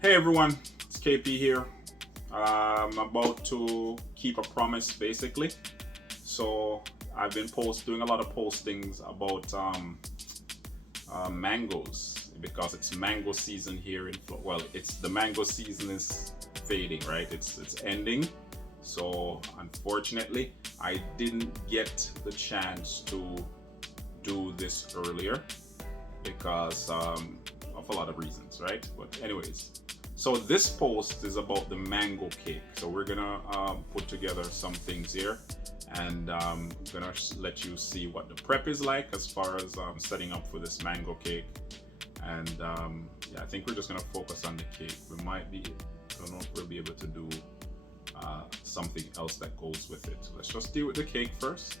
Hey everyone, it's KP here. I'm about to keep a promise basically. So I've been doing a lot of postings about mangoes because it's mango season here in well, it's the mango season is fading, right? It's ending. So unfortunately, I didn't get the chance to do this earlier because of a lot of reasons, right? But anyways, so this post is about the mango cake. So we're gonna put together some things here, and gonna let you see what the prep is like as far as setting up for this mango cake. And yeah, I think we're just gonna focus on the cake. We might be, I don't know if we'll be able to do something else that goes with it. So let's just deal with the cake first,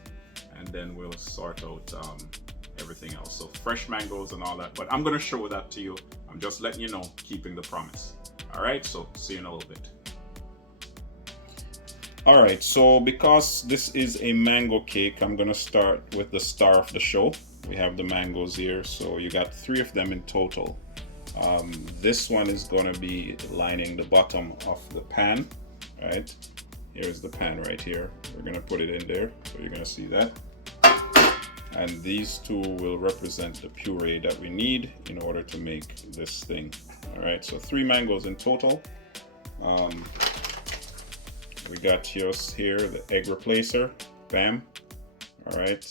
and then we'll sort out everything else. So fresh mangoes and all that, but I'm gonna show that to you. I'm just letting you know, keeping the promise. All right, so see you in a little bit. All right, so because this is a mango cake, I'm gonna start with the star of the show. We have the mangoes here, so you got 3 of them in total. This one is gonna be lining the bottom of the pan, right? Here's the pan right here. We're gonna put it in there, so you're gonna see that. And these 2 will represent the puree that we need in order to make this thing. All right, so 3 mangoes in total. We got just here the egg replacer, bam. All right,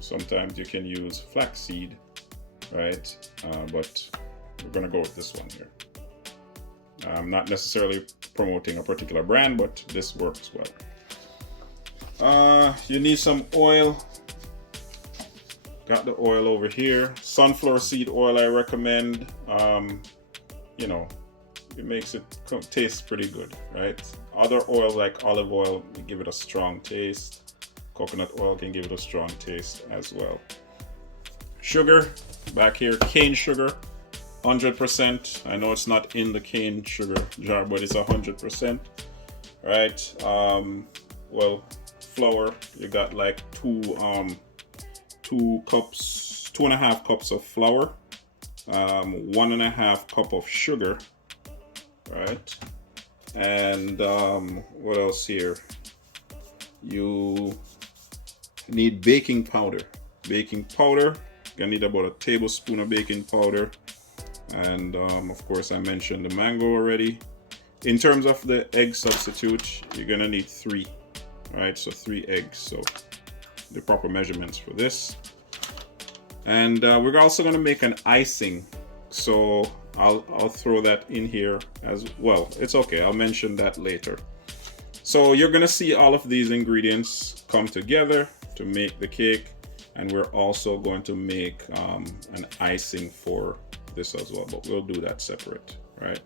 sometimes you can use flaxseed, right? But we're gonna go with this one here. I'm not necessarily promoting a particular brand, but this works well. You need some oil. Got the oil over here. Sunflower seed oil I recommend. You know, it makes it taste pretty good, right? Other oils like olive oil give it a strong taste. Coconut oil can give it a strong taste as well. Sugar, back here, cane sugar, 100%. I know it's not in the cane sugar jar, but it's 100%, right? Well, flour, you got like 2.5 cups of flour, 1.5 cup of sugar, right? And what else here? You need baking powder. Baking powder, you're gonna need about a tablespoon of baking powder. And of course, I mentioned the mango already. In terms of the egg substitute, you're gonna need 3, right? So 3 eggs. So the proper measurements for this. And we're also going to make an icing, so I'll throw that in here as well. It's okay, I'll mention that later. So you're going to see all of these ingredients come together to make the cake, and we're also going to make an icing for this as well, but we'll do that separate, right?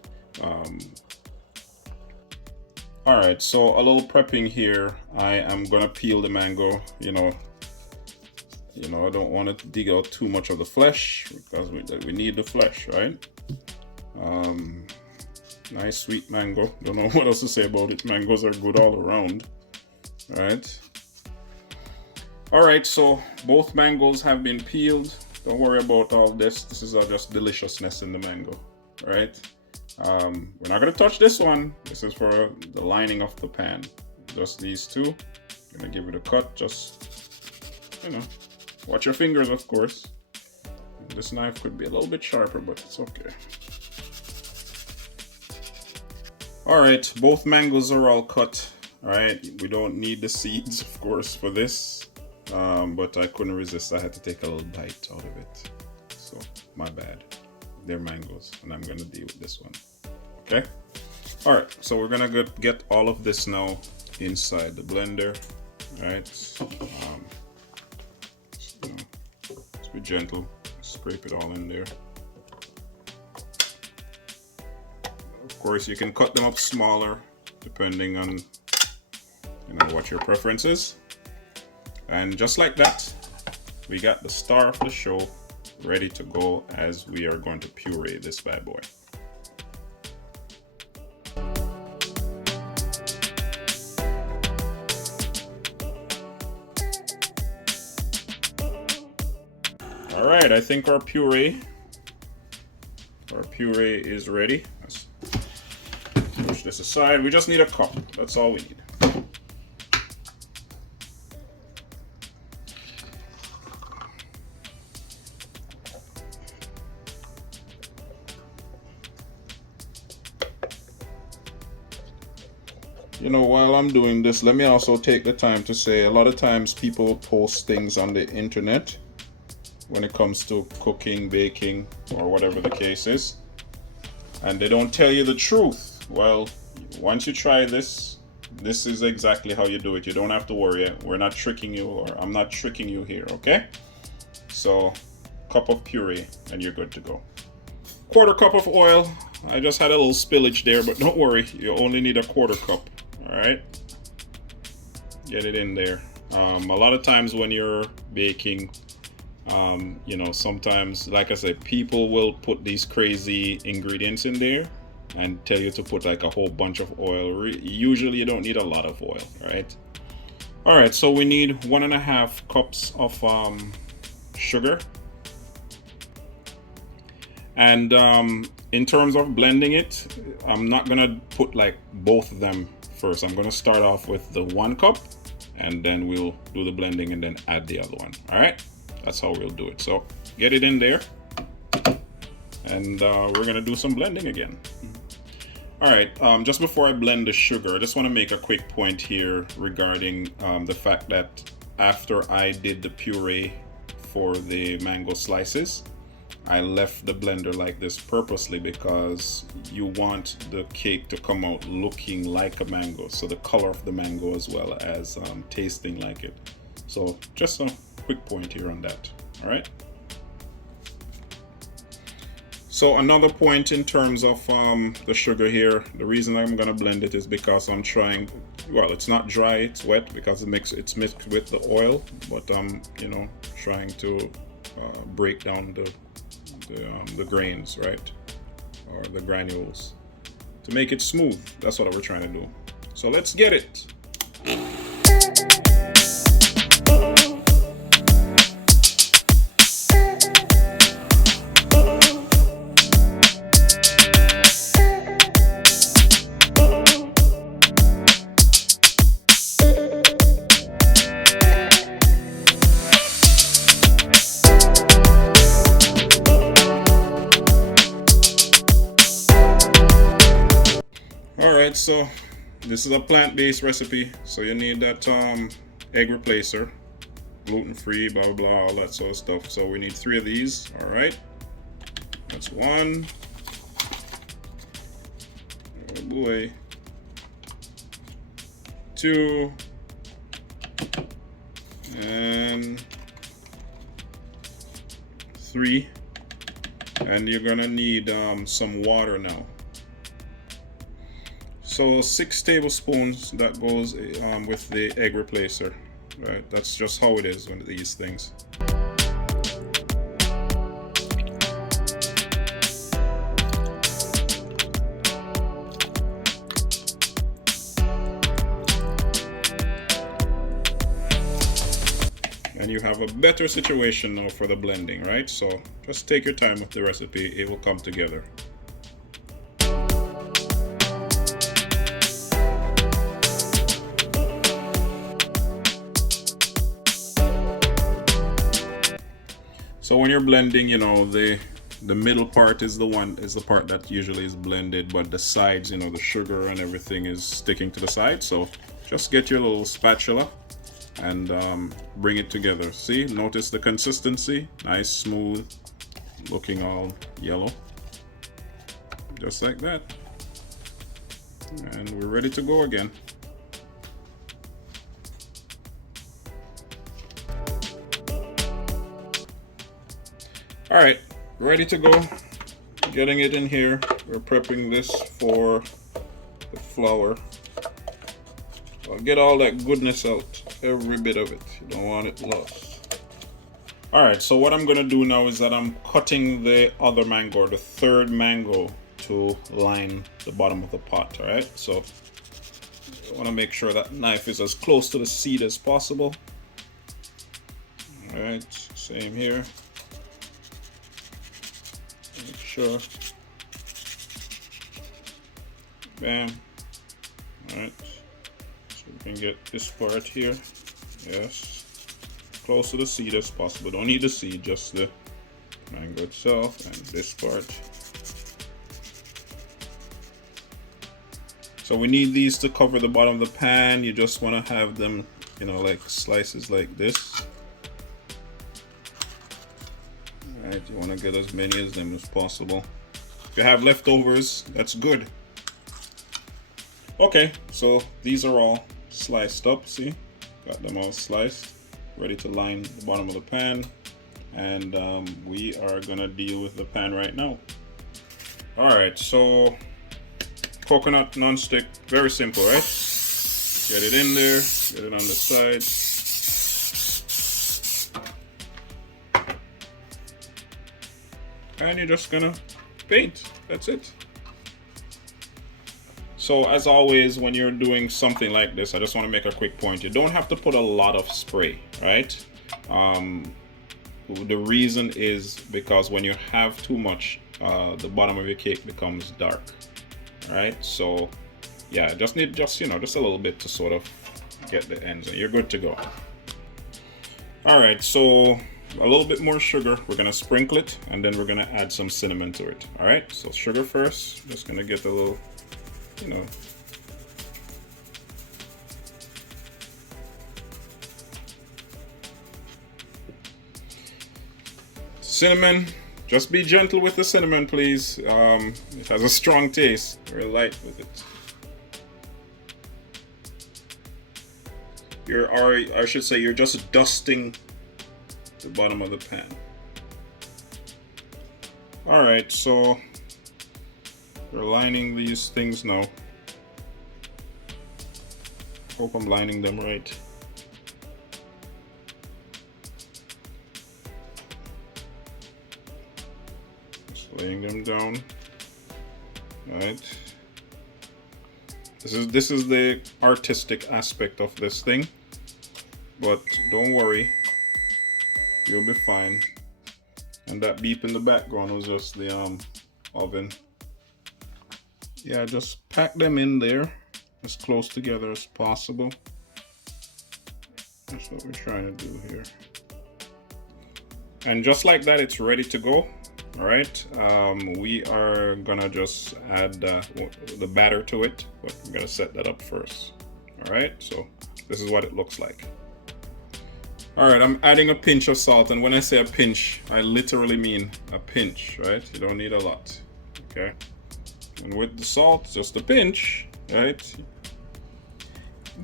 All right, so a little prepping here. I am gonna peel the mango. You know, I don't want to dig out too much of the flesh because we need the flesh, right? Nice sweet mango. Don't know what else to say about it. Mangoes are good all around, right? All right, so both mangoes have been peeled. Don't worry about all this. This is just deliciousness in the mango, right? We're not gonna touch this one. This is for the lining of the pan. Just these 2. Gonna give it a cut. Just, you know, watch your fingers, of course. This knife could be a little bit sharper, but it's okay. All right, both mangoes are all cut. All right, we don't need the seeds, of course, for this. But I couldn't resist. I had to take a little bite out of it. So my bad. They're mangoes, and I'm gonna deal with this one. Okay. All right. So we're gonna get all of this now inside the blender. All right. Just be gentle. Scrape it all in there. Of course, you can cut them up smaller, depending on what your preference is. And just like that, we got the star of the show ready to go as we are going to puree this bad boy. All right, I think our puree Our puree is ready. Let's push this aside. We just need a cup. That's all we need. You know, while I'm doing this, let me also take the time to say a lot of times people post things on the internet when it comes to cooking, baking, or whatever the case is, and they don't tell you the truth. Well, once you try this, this is exactly how you do it. You don't have to worry. We're not tricking you, or I'm not tricking you here, okay? So, cup of puree, and you're good to go. Quarter cup of oil. I just had a little spillage there, but don't worry. You only need a quarter cup. All right, get it in there. A lot of times when you're baking, you know, sometimes, like I said, people will put these crazy ingredients in there and tell you to put like a whole bunch of oil. Usually you don't need a lot of oil, right? All right, so we need 1.5 cups of sugar. And in terms of blending it, I'm not gonna put like both of them first. I'm gonna start off with the 1 cup, and then we'll do the blending and then add the other one. All right, that's how we'll do it. So get it in there, and we're gonna do some blending again. All right, just before I blend the sugar, I just want to make a quick point here regarding the fact that after I did the puree for the mango slices, I left the blender like this purposely because you want the cake to come out looking like a mango, so the color of the mango as well as tasting like it. So just a quick point here on that. All right, so another point in terms of the sugar here, the reason I'm gonna blend it is because I'm trying, well, it's not dry, it's wet because it's mixed with the oil, but I'm, you know, trying to break down the grains, right, or the granules, to make it smooth. That's what we're trying to do. So let's get it. So this is a plant-based recipe, so you need that egg replacer, gluten-free, blah blah blah, all that sort of stuff. So we need 3 of these. All right, that's 1. Oh boy. 2, and 3, and you're gonna need some water now. So 6 tablespoons, that goes with the egg replacer, right? That's just how it is with these things. And you have a better situation now for the blending, right? So just take your time with the recipe, it will come together. So when you're blending, you know, the middle part is the part that usually is blended, but the sides, you know, the sugar and everything is sticking to the side. So just get your little spatula and bring it together. See, notice the consistency, nice, smooth, looking all yellow, just like that. And we're ready to go again. All right, ready to go. Getting it in here. We're prepping this for the flour. I'll get all that goodness out, every bit of it. You don't want it lost. All right, so what I'm gonna do now is that I'm cutting the other mango, the 3rd mango, to line the bottom of the pot. All right, so I wanna make sure that knife is as close to the seed as possible. All right, same here. Make sure Bam. Alright. So we can get this part here. Yes. Close to the seed as possible. Don't need the seed, just the mango itself and this part. So we need these to cover the bottom of the pan. You just want to have them, you know, like slices like this. Alright, you want to get as many of them as possible. If you have leftovers, that's good. Okay, so these are all sliced up, see? Got them all sliced, ready to line the bottom of the pan. And we are gonna deal with the pan right now. Alright, so coconut non-stick, very simple, right? Get it in there, get it on the side. And you're just gonna paint, that's it. So as always, when you're doing something like this, I just want to make a quick point. You don't have to put a lot of spray, right? The reason is because when you have too much, the bottom of your cake becomes dark, right? So yeah, just need just a little bit to sort of get the ends, and you're good to go. All right, so a little bit more sugar. We're gonna sprinkle it, and then we're gonna add some cinnamon to it. All right, so sugar first. Just gonna get a little, you know, cinnamon. Just be gentle with the cinnamon, please. It has a strong taste. Very light with it. I should say, you're just dusting the bottom of the pan. All right, so we're lining these things now. Hope I'm lining them right. Just laying them down. All right. This is the artistic aspect of this thing, but don't worry, you'll be fine. And that beep in the background was just the oven. Yeah, just pack them in there as close together as possible. That's what we're trying to do here. And just like that, it's ready to go. All right, we are gonna just add the batter to it, but we're gonna set that up first. All right, so this is what it looks like. All right, I'm adding a pinch of salt, and when I say a pinch, I literally mean a pinch, right? You don't need a lot, okay? And with the salt, just a pinch, right?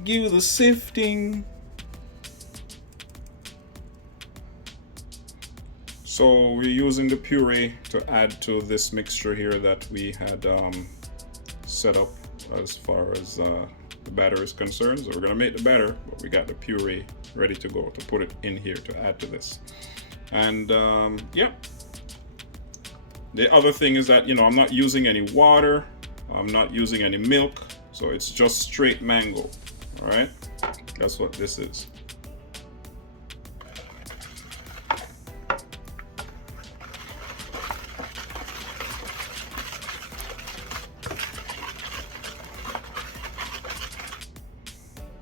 Give the sifting. So we're using the puree to add to this mixture here that we had set up as far as the batter is concerned. So we're gonna make the batter, but we got the puree ready to go to put it in here to add to this. And yeah, the other thing is that, you know, I'm not using any water, I'm not using any milk, so it's just straight mango. All right, that's what this is.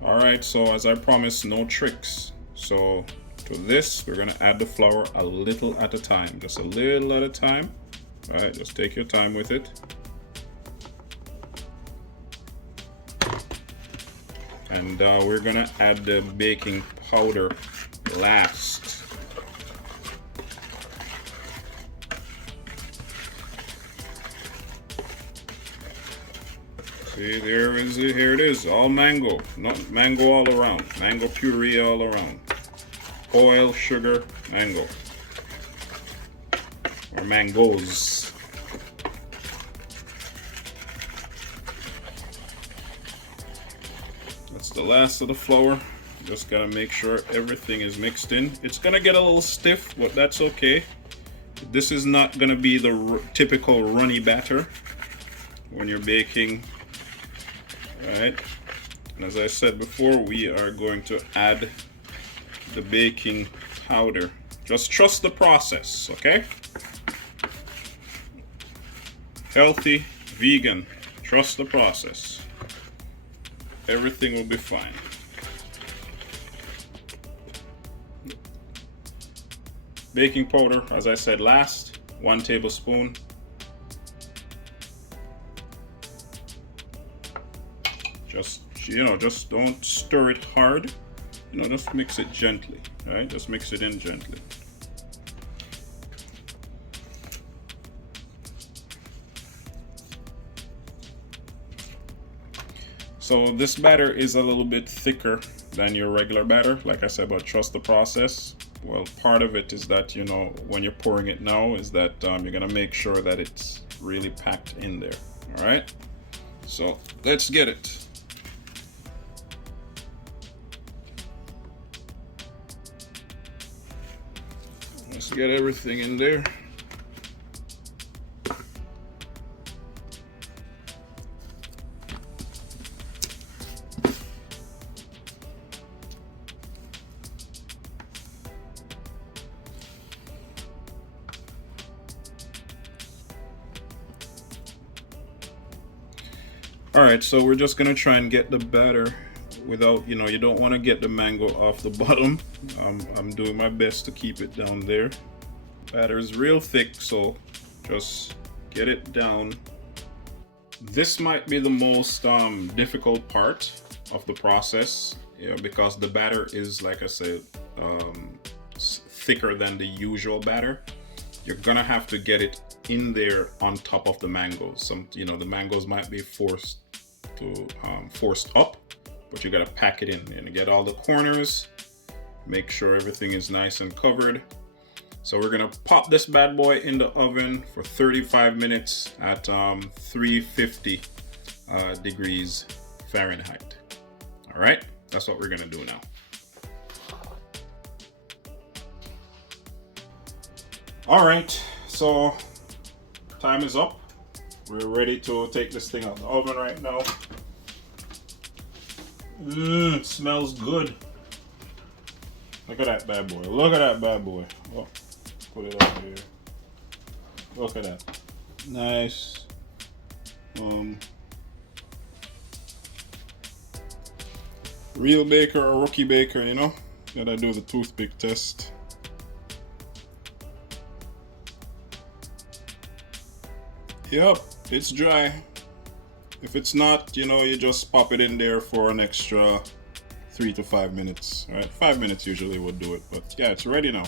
Alright, so as I promised, no tricks. So to this, we're gonna add the flour a little at a time, just a little at a time. Alright, just take your time with it. And we're gonna add the baking powder last. See, here it is, all mango, not mango all around, mango puree all around. Oil, sugar, mango, or mangoes. That's the last of the flour. Just gotta make sure everything is mixed in. It's gonna get a little stiff, but that's okay. This is not gonna be the typical runny batter when you're baking. Alright, and as I said before, we are going to add the baking powder. Just trust the process, okay? Healthy, vegan, Trust the process. Everything will be fine. Baking powder, as I said last, 1 tablespoon. Just don't stir it hard. Just mix it gently. All right, just mix it in gently. So this batter is a little bit thicker than your regular batter, like I said, but trust the process. Well, part of it is that, when you're pouring it now, is that you're gonna make sure that it's really packed in there. All right, so let's get it. Let's get everything in there. All right, so we're just gonna try and get the batter without, you don't want to get the mango off the bottom. I'm doing my best to keep it down there. Batter is real thick, so just get it down. This might be the most difficult part of the process, because the batter is, like I said, thicker than the usual batter. You're gonna have to get it in there on top of the mangoes. The mangoes might be forced up, but you gotta pack it in and get all the corners, make sure everything is nice and covered. So we're gonna pop this bad boy in the oven for 35 minutes at 350 degrees Fahrenheit. All right, that's what we're gonna do now. All right, so time is up. We're ready to take this thing out of the oven right now. It smells good. Look at that bad boy. Look at that bad boy. Oh, put it up here. Look at that. Nice. Real baker or rookie baker, Gotta do the toothpick test. Yep, it's dry. If it's not, you just pop it in there for an extra 3 to 5 minutes. All right, 5 minutes usually would do it, but yeah, it's ready now.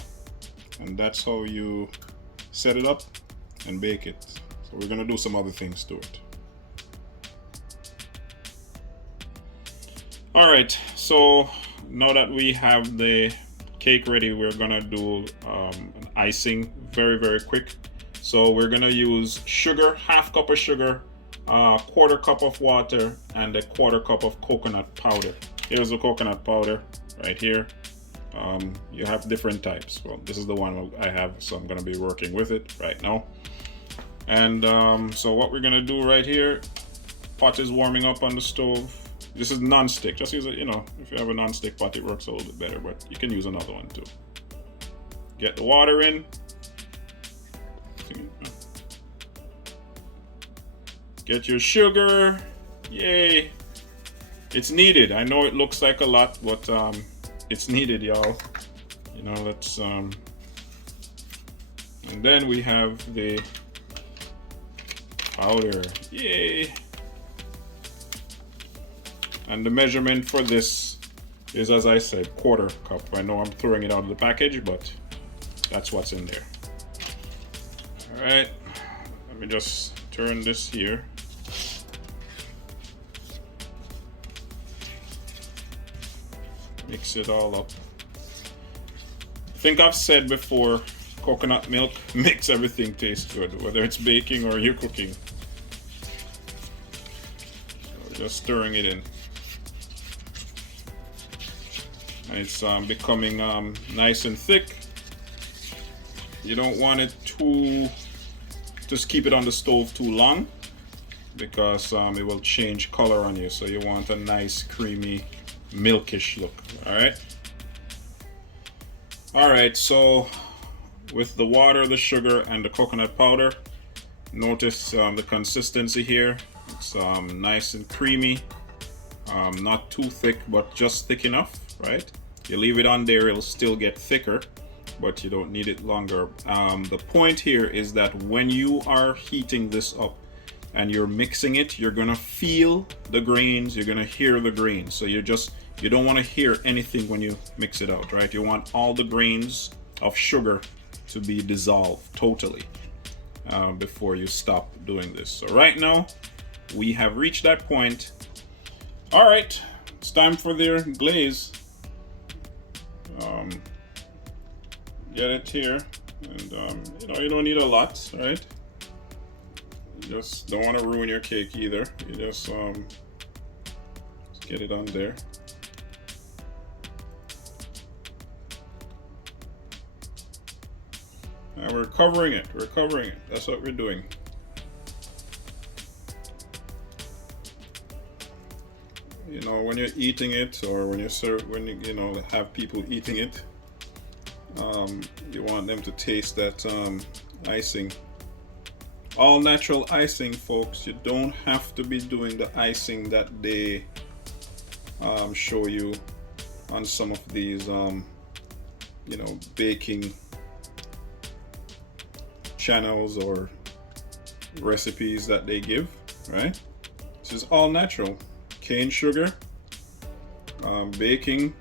And that's how you set it up and bake it. So we're gonna do some other things to it. All right, so now that we have the cake ready, we're gonna do an icing very, very quick. So we're gonna use sugar, half cup of sugar, quarter cup of water, and a quarter cup of coconut powder. Here's the coconut powder right here. You have different types. Well, this is the one I have, so I'm gonna be working with it right now. And so what we're gonna do right here, pot is warming up on the stove. This is non-stick. Just use it, if you have a non-stick pot, it works a little bit better, but you can use another one too. Get the water in. Get your sugar. Yay. It's needed. I know it looks like a lot, but it's needed, y'all. Let's and then we have the powder. Yay. And the measurement for this is, as I said, quarter cup. I know I'm throwing it out of the package, but that's what's in there. All right, let me just turn this here. Mix it all up. I think I've said before, coconut milk makes everything taste good, whether it's baking or you're cooking. So just stirring it in. And it's becoming nice and thick. You don't want it to just keep it on the stove too long, because it will change color on you. So you want a nice creamy milkish look. All right, so with the water, the sugar, and the coconut powder, notice the consistency here. It's nice and creamy, not too thick, but just thick enough, right? You leave it on there, it'll still get thicker, but you don't need it longer. The point here is that when you are heating this up and you're mixing it, you're gonna feel the grains, you're gonna hear the grains. So you don't want to hear anything when you mix it out, right? You want all the grains of sugar to be dissolved totally before you stop doing this. So right now we have reached that point. All right, it's time for their glaze. Get it here, and you know, you don't need a lot, right? You just don't want to ruin your cake either. You just get it on there. And we're covering it. We're covering it. That's what we're doing. You know, when you're eating it, or when you serve, when you know, have people eating it, you want them to taste that icing. All natural icing, folks. You don't have to be doing the icing that they show you on some of these, you know, baking channels or recipes that they give, right? This is all natural. Cane sugar, baking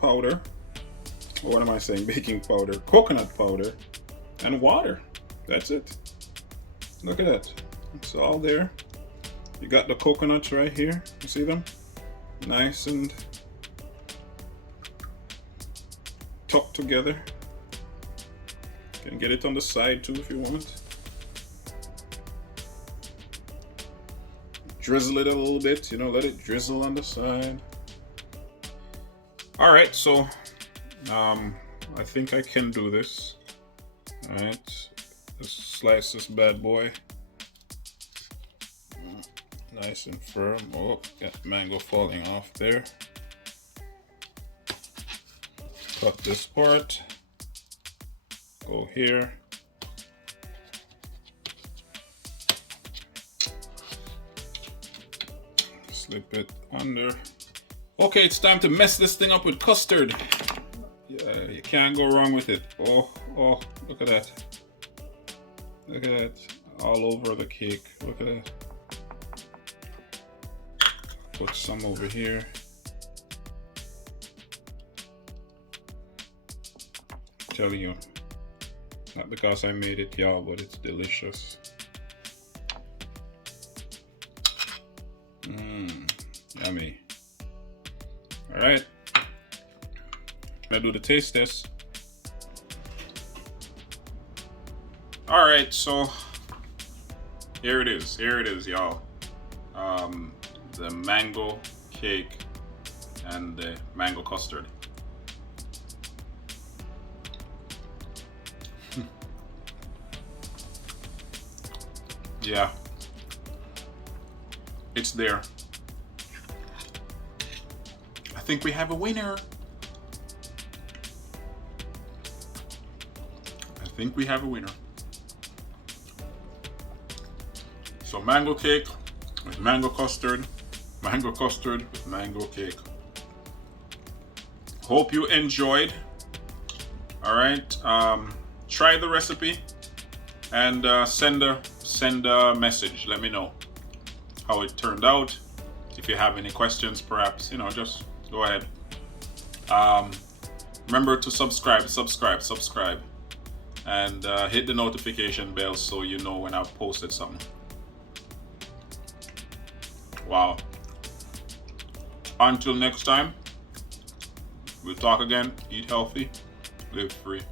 powder, what am I saying? Baking powder, coconut powder, and water. That's it. Look at that. It's all there. You got the coconuts right here. You see them? Nice and tucked together. You can get it on the side too if you want. Drizzle it a little bit, you know, let it drizzle on the side. All right, so I think I can do this. All right, let's slice this bad boy. Nice and firm. Oh, got mango falling off there. Cut this part. Go here. Slip it under. Okay, it's time to mess this thing up with custard. Yeah, you can't go wrong with it. Oh, look at that. Look at that. All over the cake. Look at that. Put some over here. I'm telling you, not because I made it, y'all, but it's delicious. Yummy. All right, gonna do the taste test. All right, so here it is, y'all. The mango cake and the mango custard. Yeah, it's there. I think we have a winner. I think we have a winner. So mango cake with mango custard with mango cake. Hope you enjoyed. All right, try the recipe and send a message. Let me know how it turned out. If you have any questions, perhaps, you know, just go ahead. Remember to subscribe, and hit the notification bell so you know when I've posted something. Wow. Until next time, we'll talk again. Eat healthy, live free.